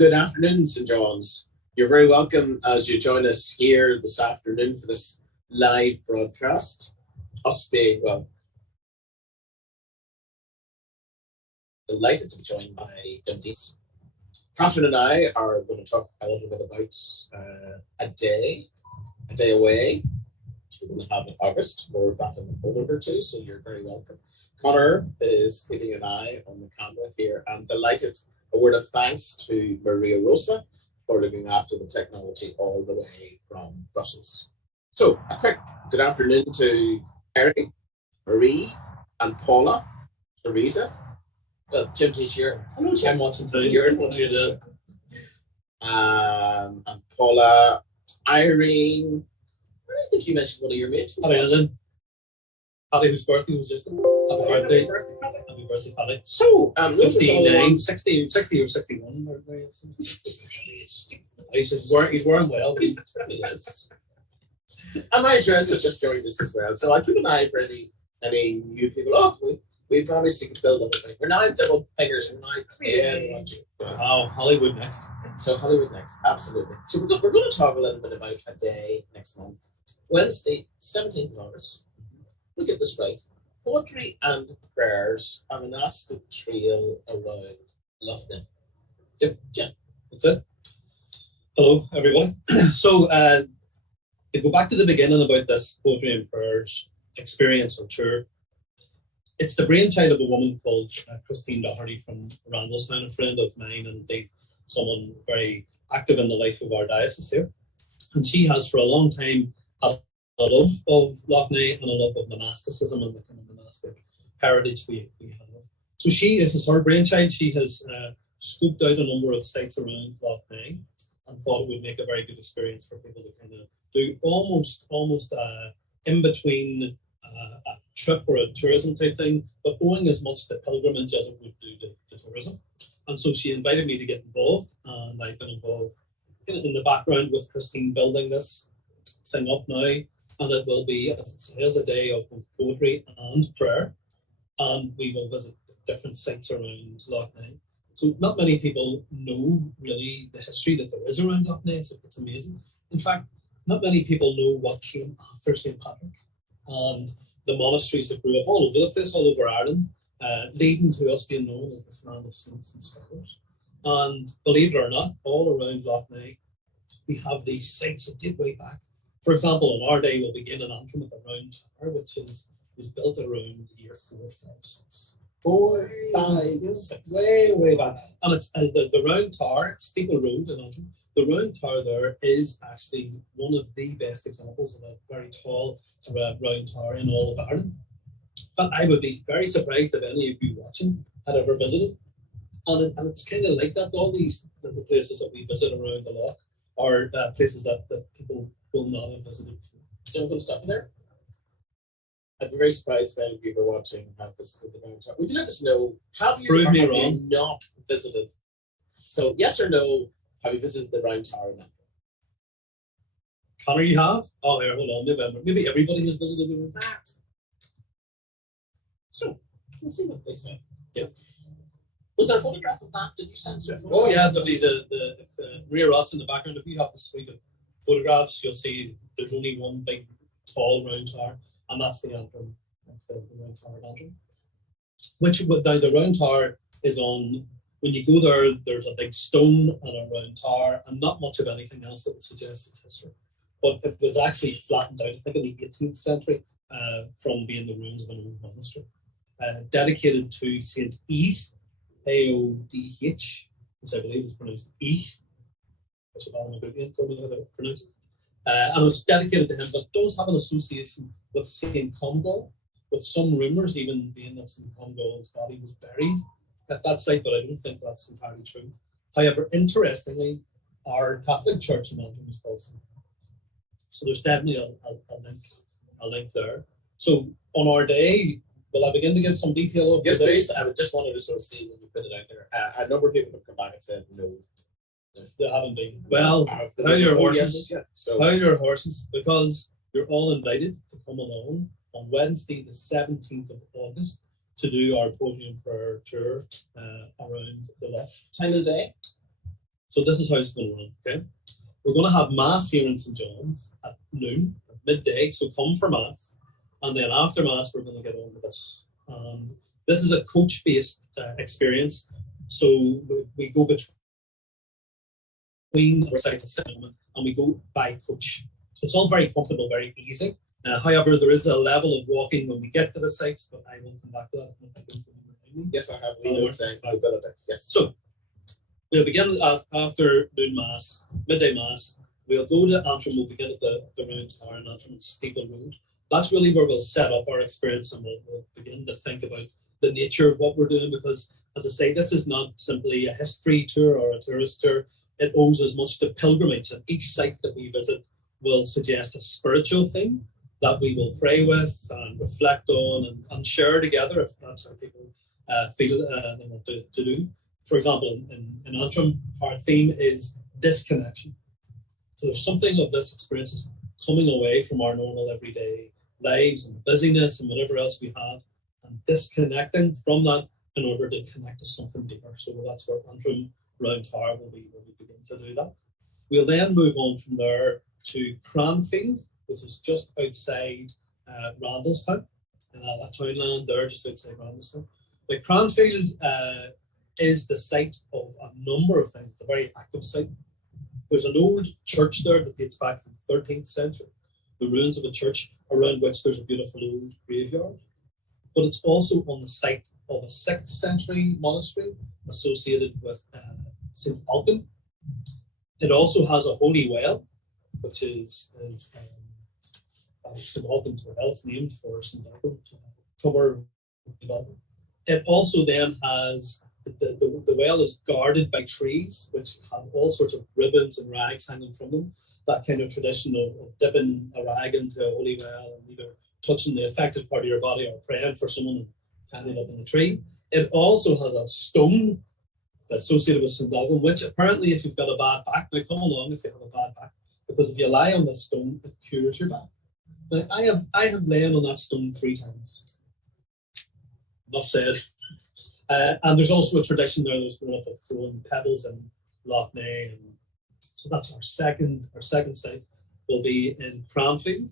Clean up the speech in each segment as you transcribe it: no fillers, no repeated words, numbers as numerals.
Good afternoon, St. John's. You're very welcome as you join us here this afternoon for this live broadcast. Us being, well, delighted to be joined by Dundee's. Catherine and I are going to talk a little bit about a day away. We're going to have in August, more of that in a moment or two, so you're very welcome. Connor is keeping an eye on the camera here. I'm delighted. A word of thanks to Maria Rosa for looking after the technology all the way from Brussels. So, a quick good afternoon to Eric, Marie, and Paula, Teresa. Well, Jim T's here. Hello, Jim Watson. You're in one and Paula, Irene. I think you mentioned one of your mates. Paddy, whose birthday was yesterday. Happy birthday. Happy birthday, Paddy. So, 59, 60 or 61. He's wearing well. Yes. And my address has just joined us as well. So I keep an eye for any new people. Oh, we've obviously built up. We're now double figures. We're now 10 watching. Wow, Hollywood next. So Hollywood next, absolutely. So we're going to talk a little bit about a day next month. Wednesday, 17th of August. We'll get this right. Poetry and prayers, a monastic trail around Loch Ness. Yep, Jim. That's it. Hello, everyone. So, to go back to the beginning about this poetry and prayers experience or tour, it's the brainchild of a woman called Christine Doherty from Randallstown, a friend of mine, and someone very active in the life of our diocese here. And she has for a long time had a love of Loch Ness and a love of monasticism and the kind of monastic heritage we have. So this is her brainchild. She has scoped out a number of sites around Loch Ness and thought it would make a very good experience for people to kind of do almost in between a trip or a tourism type thing, but owing as much to pilgrimage as it would do to tourism. And so she invited me to get involved, and I've been involved in the background with Christine building this thing up now. And it will be, as it says, a day of both poetry and prayer. And we will visit different sites around Loch Ness. So not many people know really the history that there is around Loch Ness. It's amazing. In fact, not many people know what came after St. Patrick and the monasteries that grew up all over the place, all over Ireland, leading to us being known as this land of saints and scholars. And believe it or not, all around Loch Ness, we have these sites that date way back. For example, on our day, we'll begin in Antrim at the Round Tower, which was built around the year 456. 456. Way back. And it's the Round Tower, Steeple Road in Antrim. The Round Tower there is actually one of the best examples of a very tall round tower in all of Ireland. But I would be very surprised if any of you watching had ever visited. And it's kind of like that. All these little places that we visit around the loch are places that people will not have visited before. Don't go to stop there. I'd be very surprised if any people watching have visited the Round Tower. Would you let us know, have you not visited? So yes or no, have you visited the Round Tower now? Connor, you have? Oh, here, hold on. Maybe everybody has visited the Round Tower. So, let's see what they say. Yeah. Was there a photograph of that? Did you send it? Oh yeah, there'll be if Maria Ross in the background. If you have the suite of photographs, you'll see there's only one big, tall round tower, and that's the Antrim. That's the Round Tower of Antrim. The Round Tower is on. When you go there, there's a big stone and a round tower, and not much of anything else that would suggest its history. But it was actually flattened out, I think, in the 18th century, from being the ruins of an old monastery, dedicated to Saint Eadh, Aodh, which I believe is pronounced Eadh. Bishop Alan McGuigan told me how to pronounce it. And it was dedicated to him, but it does have an association with St. Comgall, with some rumours even being that St. Comgall's body was buried at that site, but I don't think that's entirely true. However, interestingly, our Catholic Church in Antrim is called St. So there's definitely a link there. So on our day, will I begin to give some detail of Yes, please. I just wanted to sort of see when you put it out there. A number of people have come back and said no. They haven't been. Well, how your horses? How your horses? Because you're all invited to come along on Wednesday, the 17th of August, to do our poetry and prayer tour around the loch. Time of the day? So this is how it's going to run. Okay, we're going to have mass here in St. John's at noon, at midday. So come for mass, and then after mass we're going to get on with this. This is a coach-based experience. So we go between our sites and we go by coach. So it's all very comfortable, very easy. However, there is a level of walking when we get to the sites, but I will come back to that. Yes, I have. We know saying we've got it. Yes. So we'll begin after noon mass, midday mass. We'll go to Antrim. We'll begin at the Round Tower in Antrim and Steeple Road. That's really where we'll set up our experience, and we'll begin to think about the nature of what we're doing, because, as I say, this is not simply a history tour or a tourist tour. It owes as much to pilgrimage, and each site that we visit will suggest a spiritual thing that we will pray with and reflect on and share together, if that's how people feel they want to do. For example, in Antrim, our theme is disconnection. So there's something of this experience is coming away from our normal everyday lives and busyness and whatever else we have, and disconnecting from that in order to connect to something deeper. So that's where Antrim Round Tower will be where we begin to do that. We'll then move on from there to Cranfield, which is just outside Randallstown, that townland there just outside Randallstown. Now, Cranfield is the site of a number of things. It's a very active site. There's an old church there that dates back from the 13th century, the ruins of a church around which there's a beautiful old graveyard. But it's also on the site of a 6th century monastery associated with St. Alban. It also has a holy well, which is St. Alban's well. It's named for St. Alban, Tubber. It also then has the well is guarded by trees, which have all sorts of ribbons and rags hanging from them. That kind of tradition of dipping a rag into a holy well and either touching the affected part of your body or praying for someone and hanging up in the tree. It also has a stone associated with St. Alban, which apparently, if you've got a bad back, now come along if you have a bad back, because if you lie on this stone, it cures your back. Now, I have lain on that stone 3 times. Enough said. And there's also a tradition there that's going up of throwing pebbles in Lough Neagh, and so that's our second site will be in Cranfield.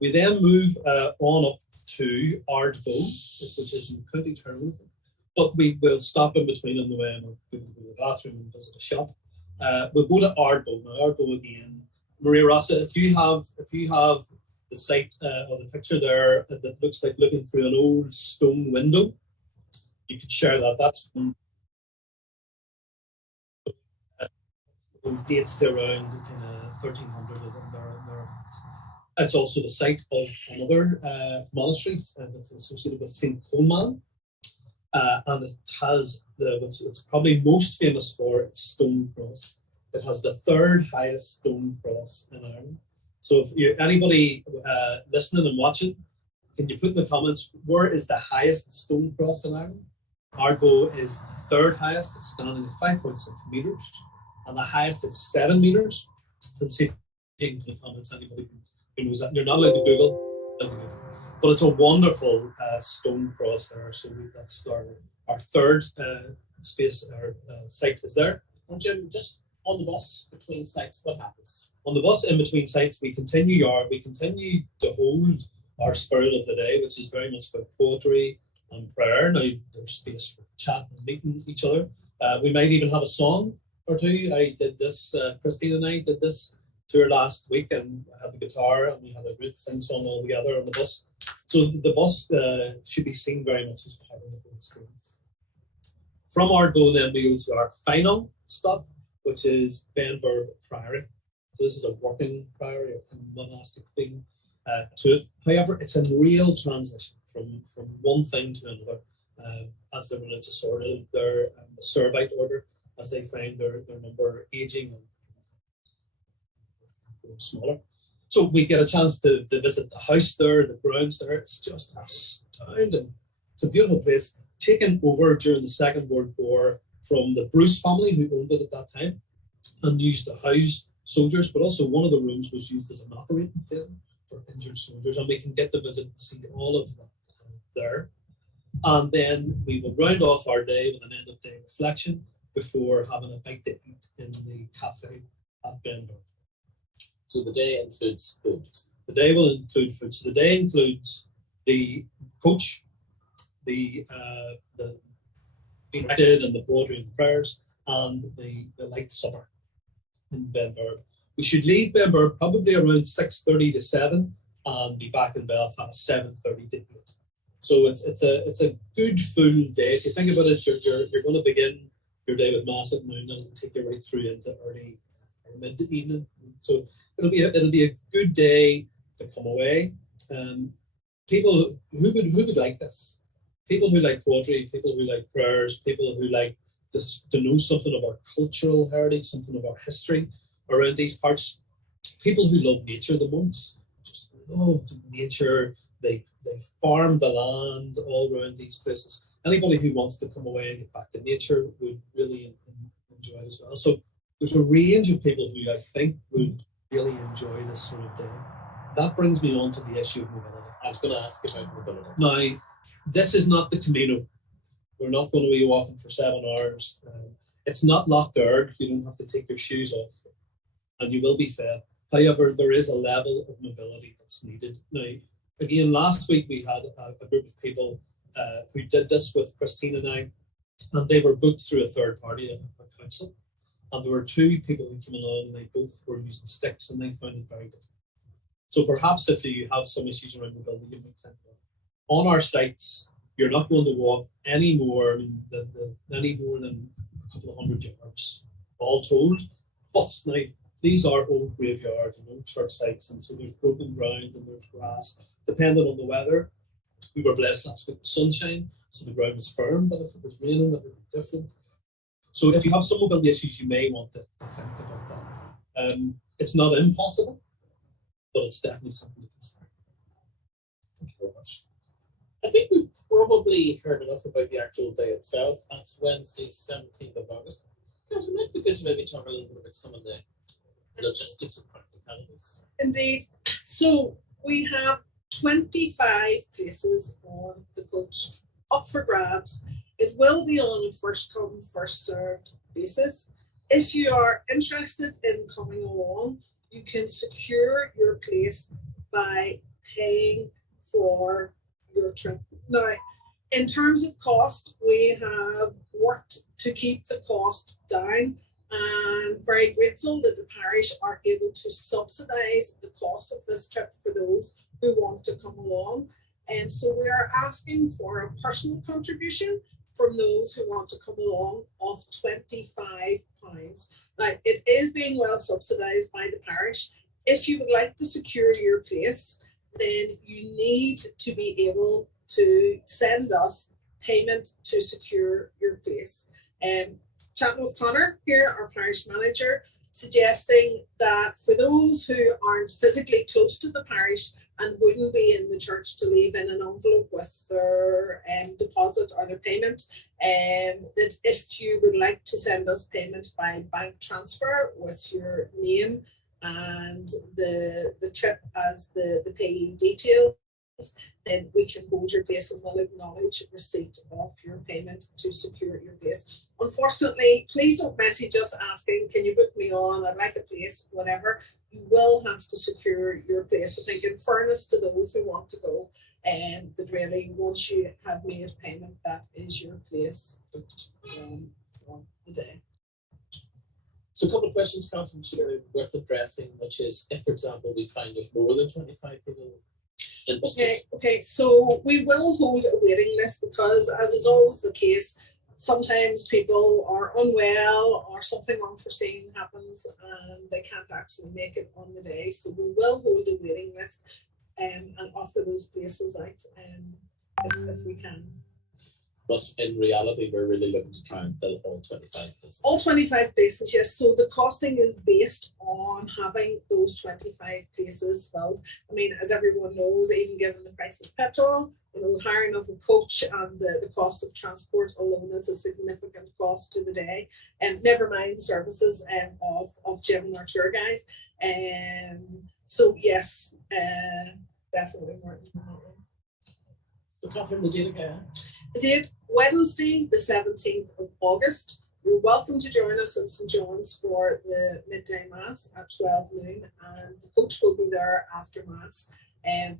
We then move on up to Ardbow, which is in County Tyrone, but we will stop in between on the way and we'll go to the bathroom and visit a shop. We'll go to Ardbow. Now, Ardbow again, Maria Rasa, if you have the site or the picture there that looks like looking through an old stone window, you could share that. That's from dates to around 1300 there. It's also the site of another monastery that's associated with St. Colman, and it has it's probably most famous for its stone cross. It has the 3rd highest stone cross in Ireland. So if you're anybody listening and watching, can you put in the comments where is the highest stone cross in Ireland? Ardbow is the 3rd highest. It's standing at 5.6 meters, and the highest is 7 meters. And see if you can put in the comments anybody who knows that. You're not allowed to Google, but it's a wonderful stone cross there. So that's our 3rd space. Our site is there. And Jim, just on the bus between sites, what happens? On the bus in between sites, we continue to hold our spirit of the day, which is very much about poetry and prayer. Now there's space for chat and meeting each other. We might even have a song or two. I did this, Christine and I did this tour last week, and I had the guitar and we had a great sing song all together on the bus. So the bus should be seen very much as part of the whole experience. From Ardbow then we go to our final stop, which is Benburb Priory. So this is a working priory, a monastic thing to it. However, it's a real transition from one thing to another as the religious order, the Servite order, as they find their number aging and smaller. So we get a chance to visit the house there, the grounds there. It's just astounding. It's a beautiful place, taken over during the Second World War from the Bruce family who owned it at that time and used to house soldiers, but also one of the rooms was used as an operating theatre for injured soldiers, and we can get to visit and see all of that there. And then we will round off our day with an end of day reflection before having a bite to eat in the cafe at Benburb. So the day includes food. The day will include food. So the day includes the coach, the being erected and the poetry and the prayers, and the light supper in Benburb. We should leave Benburb probably around 6:30 to 7 and be back in Belfast 7:30 to 8. So it's a good full day. If you think about it, you're going to begin your day with mass at noon, and it'll take you right through into early or mid evening. So it'll be a good day to come away. People who would like this, people who like poetry, people who like prayers, people who like this, to know something of our cultural heritage, something of our history around these parts. People who love nature, the monks just love nature. They farm the land all around these places. Anybody who wants to come away and get back to nature would really enjoy it as well. So there's a range of people who I think would really enjoy this sort of day. That brings me on to the issue of mobility. I was going to ask you about mobility. Now, this is not the Camino. We're not going to be walking for 7 hours. It's not Loch Derg. You don't have to take your shoes off, and you will be fed. However, there is a level of mobility that's needed. Now, again, last week we had a group of people who did this with Christine and I, and they were booked through a third party, a council. And there were 2 people who came along, and they both were using sticks, and they found it very difficult. So perhaps if you have some issues around mobility, you might think, well, on our sites, you're not going to walk any more than a couple of 100 yards, all told. But now, these are old graveyards and old church sites, and so there's broken ground and there's grass. Depending on the weather, we were blessed last week with sunshine, so the ground was firm, but if it was raining, that would be different. So if you have some mobility issues, you may want to think about that. It's not impossible, but it's definitely something to consider. Thank you very much. I think we've probably heard enough about the actual day itself. That's Wednesday, 17th of August. Guys, it might be good to maybe talk a little bit about some of the logistics and practicalities. Indeed. So we have 25 places on the coach up for grabs. It will be on a first come, first served basis. If you are interested in coming along, you can secure your place by paying for your trip. Now, in terms of cost, we have worked to keep the cost down, and very grateful that the parish are able to subsidise the cost of this trip for those who want to come along. And so we are asking for a personal contribution from those who want to come along of £25. Now, it is being well subsidised by the parish. If you would like to secure your place, then you need to be able to send us payment to secure your place. Chatting with Connor here, our parish manager, suggesting that for those who aren't physically close to the parish and wouldn't be in the church to leave in an envelope with their deposit or their payment, that if you would like to send us payment by bank transfer with your name and the trip as the payee details, then we can hold your place and we'll acknowledge receipt of your payment to secure your place. Unfortunately, please don't message us asking, can you book me on, I'd like a place, whatever. You will have to secure your place. I think in fairness to those who want to go, that really once you have made payment, that is your place booked for the day. So a couple of questions, Councillor, worth addressing, which is if, for example, we find there's more than 25 people interested. Okay, so we will hold a waiting list because, as is always the case, sometimes people are unwell or something unforeseen happens and they can't actually make it on the day. So we will hold a waiting list and offer those places out if we can. But in reality, we're really looking to try and fill all 25 places. All 25 places, yes. So the costing is based on having those 25 places filled. I mean, as everyone knows, even given the price of petrol, hiring of the coach and the cost of transport alone is a significant cost to the day. And never mind the services of Jim and our tour guide. So yes, definitely more. So Catherine, the date again? The date, Wednesday, the 17th of August. You're welcome to join us in St. John's for the midday mass at 12 noon, and the coach will be there after mass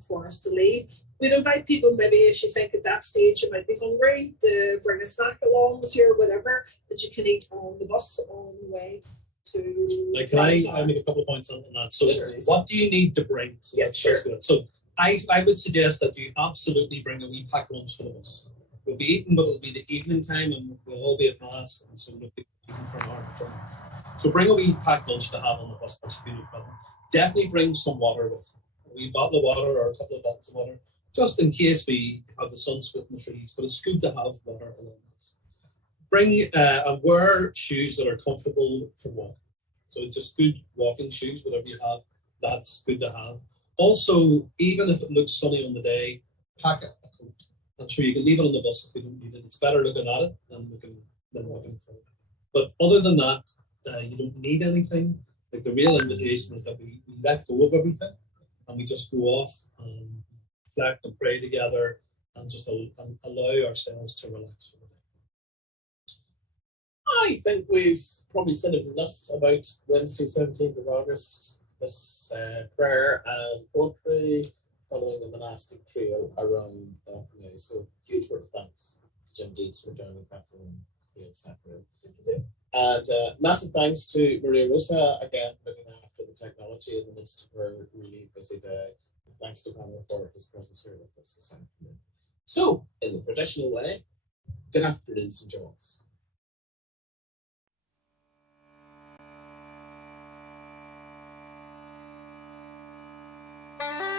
for us to leave. We'd invite people, maybe if you think at that stage you might be hungry, to bring a snack along with you or whatever that you can eat on the bus on the way to. Like, can I make a couple of points on that? So, what do you need to bring? So Yeah, that's sure. good. So, I would suggest that you absolutely bring a wee packed lunch for the bus. We'll be eating, but it'll be the evening time, and we'll all be at mass, and so we'll be eating for an hour before mass. So, bring a wee packed lunch to have on the bus. That should be no problem. Definitely bring some water with you. A wee bottle of water or a couple of bottles of water, just in case we have the sun splitting the trees. But it's good to have water along with. Bring and wear shoes that are comfortable for walking. So just good walking shoes, whatever you have, that's good to have. Also, even if it looks sunny on the day, pack a coat. I'm sure you can leave it on the bus if we don't need it. It's better looking at it than walking for it. But other than that, you don't need anything. Like, the real invitation is that we let go of everything and we just go off and reflect and pray together and just allow ourselves to relax for the day. I think we've probably said enough about Wednesday, 17th of August, this prayer and poetry following the monastic trail around May. So, huge word of thanks to Jim Deeds for joining Catherine here at Sacramento. And massive thanks to Maria Rosa again for looking after the technology in the midst of her really busy day. And thanks to Conor for his presence here with us this afternoon. So, in the traditional way, good afternoon, St. John's. Thank you.